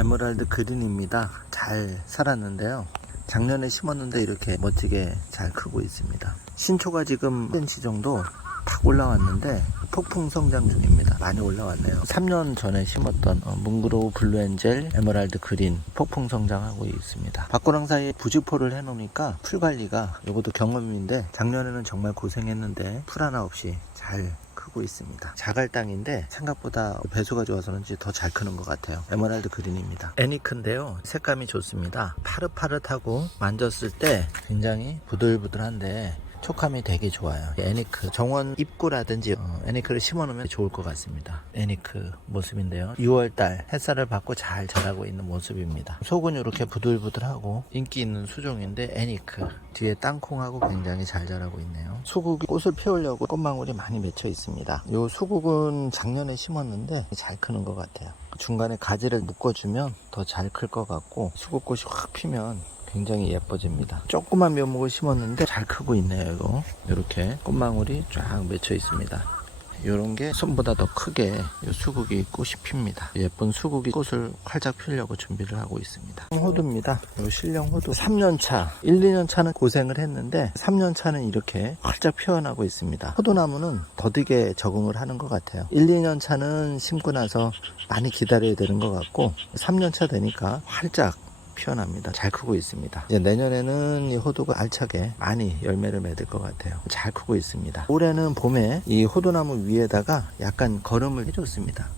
에메랄드 그린입니다. 잘 살았는데요. 작년에 심었는데 이렇게 멋지게 잘 크고 있습니다. 신초가 지금 1cm 정도 탁 올라왔는데 폭풍 성장 중입니다. 많이 올라왔네요. 3년 전에 심었던 어, 뭉그로우 블루엔젤 에메랄드 그린 폭풍 성장하고 있습니다. 밖고랑 사이에 부직포를 해놓으니까 풀 관리가 이것도 경험인데 작년에는 정말 고생했는데 풀 하나 없이 잘 크고 있습니다. 자갈 땅인데 생각보다 배수가 좋아서 그런지 더 잘 크는 것 같아요. 에메랄드 그린입니다. 애니크인데요. 색감이 좋습니다. 파릇파릇하고 만졌을 때 굉장히 부들부들한데 촉감이 되게 좋아요. 애니크 정원 입구라든지 어, 애니크를 심어놓으면 좋을 것 같습니다. 애니크 모습인데요. 6월달 햇살을 받고 잘 자라고 있는 모습입니다. 속은 이렇게 부들부들하고 인기 있는 수종인데 애니크 뒤에 땅콩하고 굉장히 잘 자라고 있네요. 수국이 꽃을 피우려고 꽃망울이 많이 맺혀 있습니다. 이 수국은 작년에 심었는데 잘 크는 것 같아요. 중간에 가지를 묶어주면 더 잘 클 것 같고 수국꽃이 확 피면 굉장히 예뻐집니다. 조그만 묘목을 심었는데 잘 크고 있네요. 이거 이렇게 꽃망울이 쫙 맺혀 있습니다. 이런 게 손보다 더 크게 이 수국이 꽃이 핍니다. 예쁜 수국이 꽃을 활짝 피우려고 준비를 하고 있습니다. 호두입니다. 이 신령 호두 3년차, 1, 2년차는 고생을 했는데 3년차는 이렇게 활짝 피어나고 있습니다. 호두나무는 더디게 적응을 하는 것 같아요. 1, 2년차는 심고 나서 많이 기다려야 되는 것 같고 3년차 되니까 활짝 피어납니다. 잘 크고 있습니다. 이제 내년에는 이 호두가 알차게 많이 열매를 맺을 것 같아요. 잘 크고 있습니다. 올해는 봄에 이 호두나무 위에다가 약간 거름을 해줬습니다.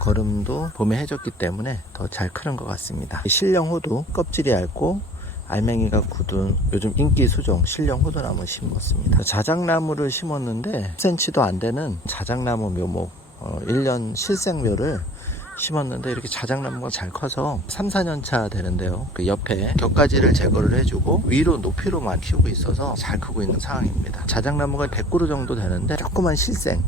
거름도 봄에 해줬기 때문에 더 잘 크는 것 같습니다. 신령 호두 껍질이 얇고 알맹이가 굳은 요즘 인기 수종 신령 호두나무 심었습니다. 자작나무를 심었는데 10cm도 안 되는 자작나무 묘목 어, 1년 실생묘를 심었는데 이렇게 자작나무가 잘 커서 3, 4년 차 되는데요. 그 옆에 격가지를 제거를 해주고 위로 높이로만 키우고 있어서 잘 크고 있는 상황입니다. 자작나무가 100그루 정도 되는데 조그만 실생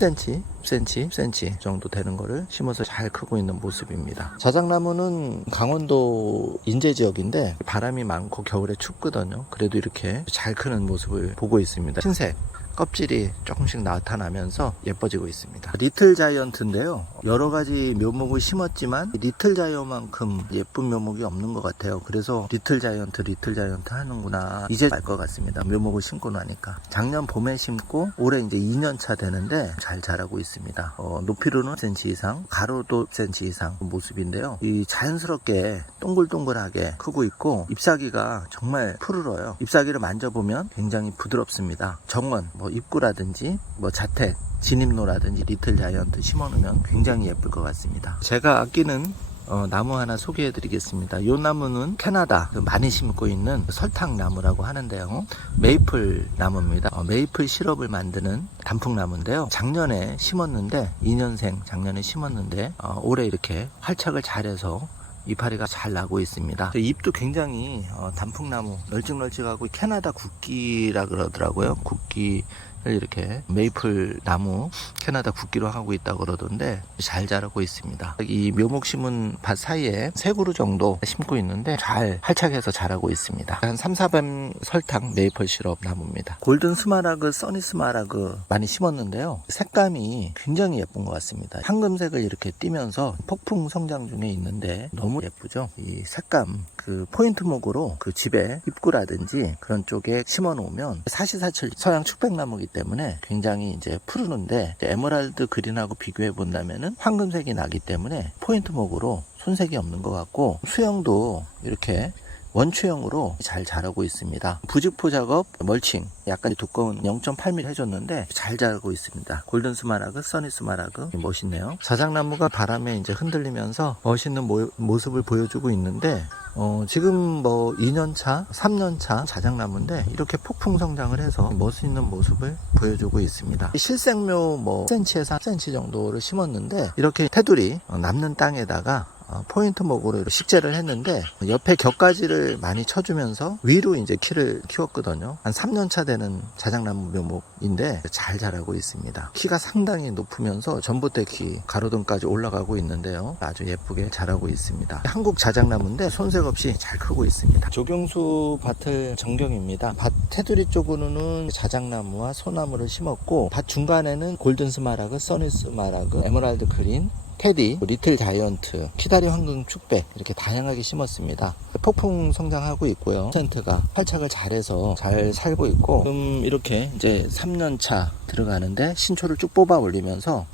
10cm, 10cm, 10cm 정도 되는 거를 심어서 잘 크고 있는 모습입니다. 자작나무는 강원도 인제 지역인데 바람이 많고 겨울에 춥거든요. 그래도 이렇게 잘 크는 모습을 보고 있습니다. 흰색 껍질이 조금씩 나타나면서 예뻐지고 있습니다. 리틀 자이언트인데요. 여러 가지 묘목을 심었지만 리틀 자이언만큼 예쁜 묘목이 없는 것 같아요. 그래서 리틀 자이언트, 리틀 자이언트 하는구나. 이제 알 것 같습니다. 묘목을 심고 나니까. 작년 봄에 심고 올해 이제 2년 차 되는데 잘 자라고 있습니다. 어, 높이로는 10cm 이상, 가로도 10cm 이상 모습인데요. 이 자연스럽게 동글동글하게 크고 있고 잎사귀가 정말 푸르러요. 잎사귀를 만져보면 굉장히 부드럽습니다. 정원, 뭐 입구라든지 뭐 자택 진입로라든지 리틀 자이언트 심어놓으면 굉장히 예쁠 것 같습니다. 제가 아끼는 어, 나무 하나 소개해 드리겠습니다. 이 나무는 캐나다 그 많이 심고 있는 설탕 나무라고 하는데요. 메이플 나무입니다. 어, 메이플 시럽을 만드는 단풍나무인데요. 작년에 심었는데 2년생 작년에 심었는데 어, 올해 이렇게 활착을 잘해서 이파리가 잘 나고 있습니다. 잎도 굉장히 어, 단풍나무 널찍널찍하고 캐나다 국기라 그러더라고요. 국기 이렇게 메이플 나무 캐나다 국기로 하고 있다 그러던데 잘 자라고 있습니다. 이 묘목 심은 밭 사이에 세 그루 정도 심고 있는데 잘 활착해서 자라고 있습니다. 한 3, 4뱀 설탕 메이플 시럽 나무입니다. 골든 스마라그, 써니 스마라그 많이 심었는데요. 색감이 굉장히 예쁜 것 같습니다. 황금색을 이렇게 띠면서 폭풍 성장 중에 있는데 너무 예쁘죠? 이 색감 그 포인트 목으로 그 집에 입구라든지 그런 쪽에 심어 놓으면 사시사철 서양 축백나무기 때문에 굉장히 이제 푸르는데 이제 에메랄드 그린하고 비교해 본다면은 황금색이 나기 때문에 포인트 목으로 손색이 없는 것 같고 수영도 이렇게 원추형으로 잘 자라고 있습니다. 부직포 작업, 멀칭, 약간 두꺼운 0.8mm 해줬는데 잘 자라고 있습니다. 골든 스마라그, 써니 스마라그 멋있네요. 자작나무가 바람에 이제 흔들리면서 멋있는 모, 모습을 보여주고 있는데 어, 지금 뭐 2년차, 3년차 자작나무인데 이렇게 폭풍 성장을 해서 멋있는 모습을 보여주고 있습니다. 실생묘 뭐 10cm에서 3cm 정도를 심었는데 이렇게 테두리 어, 남는 땅에다가 어, 포인트 목으로 식재를 했는데 옆에 격가지를 많이 쳐주면서 위로 이제 키를 키웠거든요. 한 3년차 되는 자작나무 묘목인데 잘 자라고 있습니다. 키가 상당히 높으면서 전봇대 키 가로등까지 올라가고 있는데요. 아주 예쁘게 자라고 있습니다. 한국 자작나무인데 손색 없이 잘 크고 있습니다. 조경수 밭을 정경입니다. 밭 테두리 쪽으로는 자작나무와 소나무를 심었고 밭 중간에는 골든 스마라그, 써니 스마라그, 에메랄드 그린 테디, 리틀 자이언트, 키다리 황금 축배 이렇게 다양하게 심었습니다. 폭풍 성장하고 있고요. 센트가 활착을 잘해서 잘 살고 있고 지금 이렇게 이제 3년차 들어가는데 신초를 쭉 뽑아 올리면서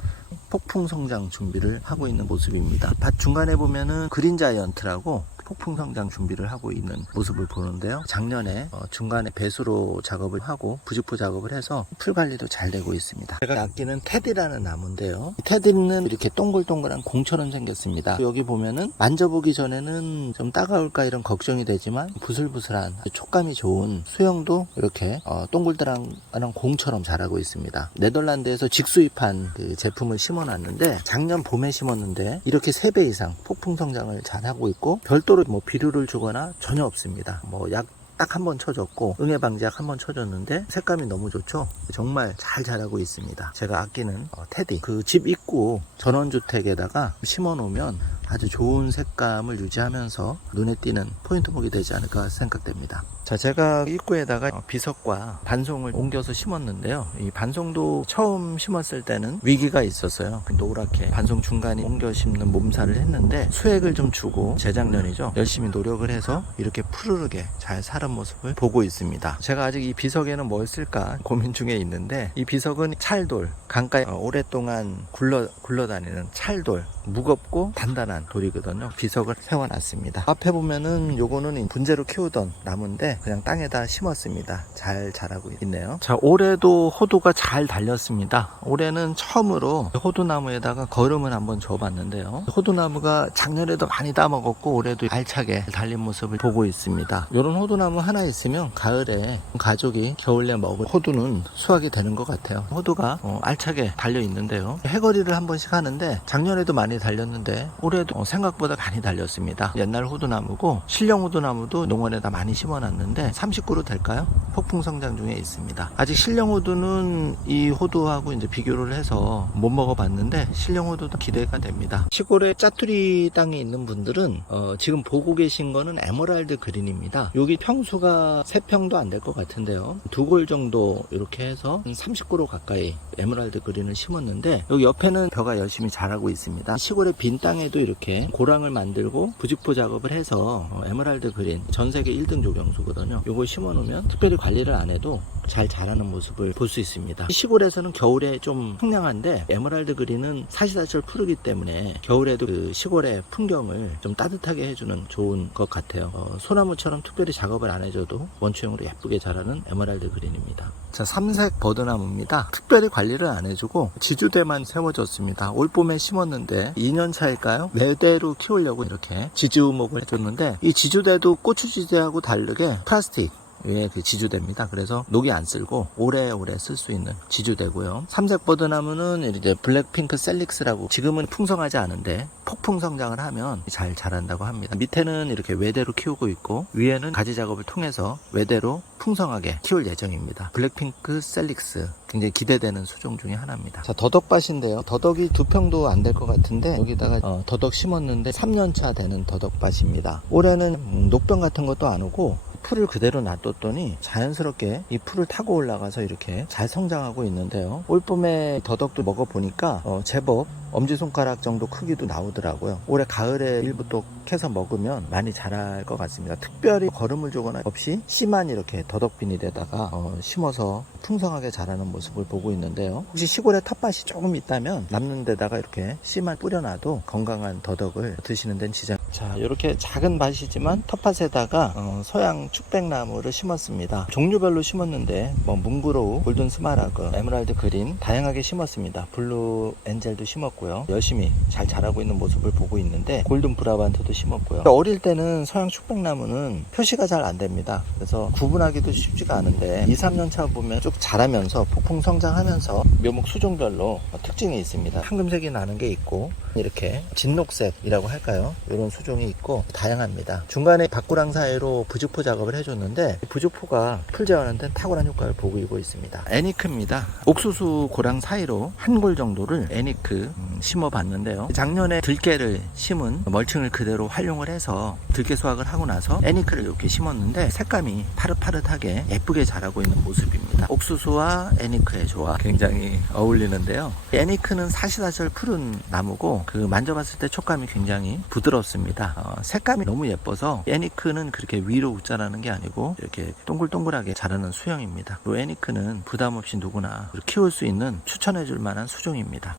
폭풍 성장 준비를 하고 있는 모습입니다. 밭 중간에 보면은 그린 자이언트라고 폭풍 성장 준비를 하고 있는 모습을 보는데요. 작년에 어, 중간에 배수로 작업을 하고 부직포 작업을 해서 풀 관리도 잘 되고 있습니다. 제가 아끼는 테디라는 나무인데요. 이 테디는 이렇게 동글동글한 공처럼 생겼습니다. 여기 보면은 만져보기 전에는 좀 따가울까 이런 걱정이 되지만 부슬부슬한 촉감이 좋은 수영도 이렇게 어, 동글동글한 공처럼 자라고 있습니다. 네덜란드에서 직수입한 그 제품을 심어놨는데 작년 봄에 심었는데 이렇게 3배 이상 폭풍 성장을 잘하고 있고 별도 로 뭐 비료를 주거나 전혀 없습니다. 뭐약 딱한 번 쳐줬고 응애 방지약 한 번 쳐줬는데 색감이 너무 좋죠? 정말 잘 자라고 있습니다. 제가 아끼는 어, 테디. 그 집 입구 전원주택에다가 심어 놓으면 아주 좋은 색감을 유지하면서 눈에 띄는 포인트목이 되지 않을까 생각됩니다. 자 제가 입구에다가 어, 비석과 반송을 옮겨서 심었는데요. 이 반송도 처음 심었을 때는 위기가 있었어요. 노랗게 반송 중간에 옮겨 심는 몸살을 했는데 수액을 좀 주고 재작년이죠. 열심히 노력을 해서 이렇게 푸르르게 잘 살은 모습을 보고 있습니다. 제가 아직 이 비석에는 뭘 쓸까 고민 중에 있는데 이 비석은 찰돌 강가에 어, 오랫동안 굴러 굴러다니는 찰돌 무겁고 단단한 돌이거든요. 비석을 세워놨습니다. 앞에 보면은 요거는 분재로 키우던 나무인데 그냥 땅에다 심었습니다. 잘 자라고 있네요. 자 올해도 호두가 잘 달렸습니다. 올해는 처음으로 호두나무에다가 거름을 한번 줘봤는데요. 호두나무가 작년에도 많이 따먹었고 올해도 알차게 달린 모습을 보고 있습니다. 이런 호두나무 하나 있으면 가을에 가족이 겨울에 먹을 호두는 수확이 되는 것 같아요. 호두가 어, 알차게 달려 있는데요. 해거리를 한 번씩 하는데 작년에도 많이 달렸는데 올해 도 어, 생각보다 많이 달렸습니다. 옛날 호두나무고 신령 호두나무도 농원에다 많이 심어놨는데 30그루 될까요? 폭풍 성장 중에 있습니다. 아직 신령 호두는 이 호두하고 이제 비교를 해서 못 먹어봤는데 신령 호두도 기대가 됩니다. 시골에 짜투리 땅에 있는 분들은 어, 지금 보고 계신 거는 에메랄드 그린입니다. 여기 평수가 3평도 안 될 것 같은데요. 두 골 정도 이렇게 해서 한 30그루 가까이 에메랄드 그린을 심었는데 여기 옆에는 벼가 열심히 자라고 있습니다. 시골의 빈 땅에도 이렇게 고랑을 만들고 부직포 작업을 해서 어, 에메랄드 그린 전 세계 1등 조경수거든요. 요거 심어 놓으면 특별히 관리를 안 해도 잘 자라는 모습을 볼 수 있습니다. 시골에서는 겨울에 좀 황량한데 에메랄드 그린은 사시사철 푸르기 때문에 겨울에도 그 시골의 풍경을 좀 따뜻하게 해주는 좋은 것 같아요. 어, 소나무처럼 특별히 작업을 안 해줘도 원초형으로 예쁘게 자라는 에메랄드 그린입니다. 자 삼색 버드나무입니다. 특별히 관리를 안 해주고 지주대만 세워줬습니다. 올 봄에 심었는데 2년 차일까요? 매대로 키우려고 이렇게 지주목을 해줬는데 이 지주대도 고추지대하고 다르게 플라스틱 위에 그 지주대입니다. 그래서 녹이 안 쓸고 오래오래 쓸 수 있는 지주대고요. 삼색 버드나무는 이제 블랙핑크 셀릭스라고 지금은 풍성하지 않은데 폭풍 성장을 하면 잘 자란다고 합니다. 밑에는 이렇게 외대로 키우고 있고 위에는 가지 작업을 통해서 외대로 풍성하게 키울 예정입니다. 블랙핑크 셀릭스 굉장히 기대되는 수종 중에 하나입니다. 자 더덕밭인데요. 더덕이 두 평도 안 될 것 같은데 여기다가 어, 더덕 심었는데 3년차 되는 더덕밭입니다. 올해는 음, 녹병 같은 것도 안 오고 풀을 그대로 놔뒀더니 자연스럽게 이 풀을 타고 올라가서 이렇게 잘 성장하고 있는데요. 올 봄에 더덕도 먹어보니까 어, 제법 엄지손가락 정도 크기도 나오더라고요. 올해 가을에 일부터 캐서 먹으면 많이 자랄 것 같습니다. 특별히 거름을 주거나 없이 씨만 이렇게 더덕 비닐에다가 어, 심어서 풍성하게 자라는 모습을 보고 있는데요. 혹시 시골에 텃밭이 조금 있다면 남는 데다가 이렇게 씨만 뿌려놔도 건강한 더덕을 드시는 데는 지장. 자, 이렇게 작은 밭이지만 텃밭에다가 어, 소양 축백나무를 심었습니다. 종류별로 심었는데 뭐 뭉그로우, 골든 스마라그, 에메랄드 그린 다양하게 심었습니다. 블루 엔젤도 심었고요. 열심히 잘 자라고 있는 모습을 보고 있는데 골든 브라반트도 심었고요. 어릴 때는 서양 축백나무는 표시가 잘 안 됩니다. 그래서 구분하기도 쉽지가 않은데 2, 3년 차 보면 쭉 자라면서 폭풍 성장하면서 묘목 수종별로 특징이 있습니다. 황금색이 나는 게 있고 이렇게 진녹색이라고 할까요? 이런 수종 이 있고 다양합니다. 중간에 바꾸랑 사이로 부직포 작업을 해줬는데 부직포가 풀 제어하는 데 탁월한 효과를 보이고 있습니다. 애니크입니다. 옥수수 고랑 사이로 한 골 정도를 애니크 음, 심어봤는데요. 작년에 들깨를 심은 멀칭을 그대로 활용을 해서 들깨 수확을 하고 나서 애니크를 이렇게 심었는데 색감이 파릇파릇하게 예쁘게 자라고 있는 모습입니다. 옥수수와 애니크의 조화 굉장히 어울리는데요. 애니크는 사시사철 푸른 나무고 그 만져봤을 때 촉감이 굉장히 부드럽습니다. 어, 색감이 너무 예뻐서 애니크는 그렇게 위로 자라는 게 아니고 이렇게 동글동글하게 자라는 수형입니다. 이 애니크는 부담 없이 누구나 키울 수 있는 추천해 줄 만한 수종입니다.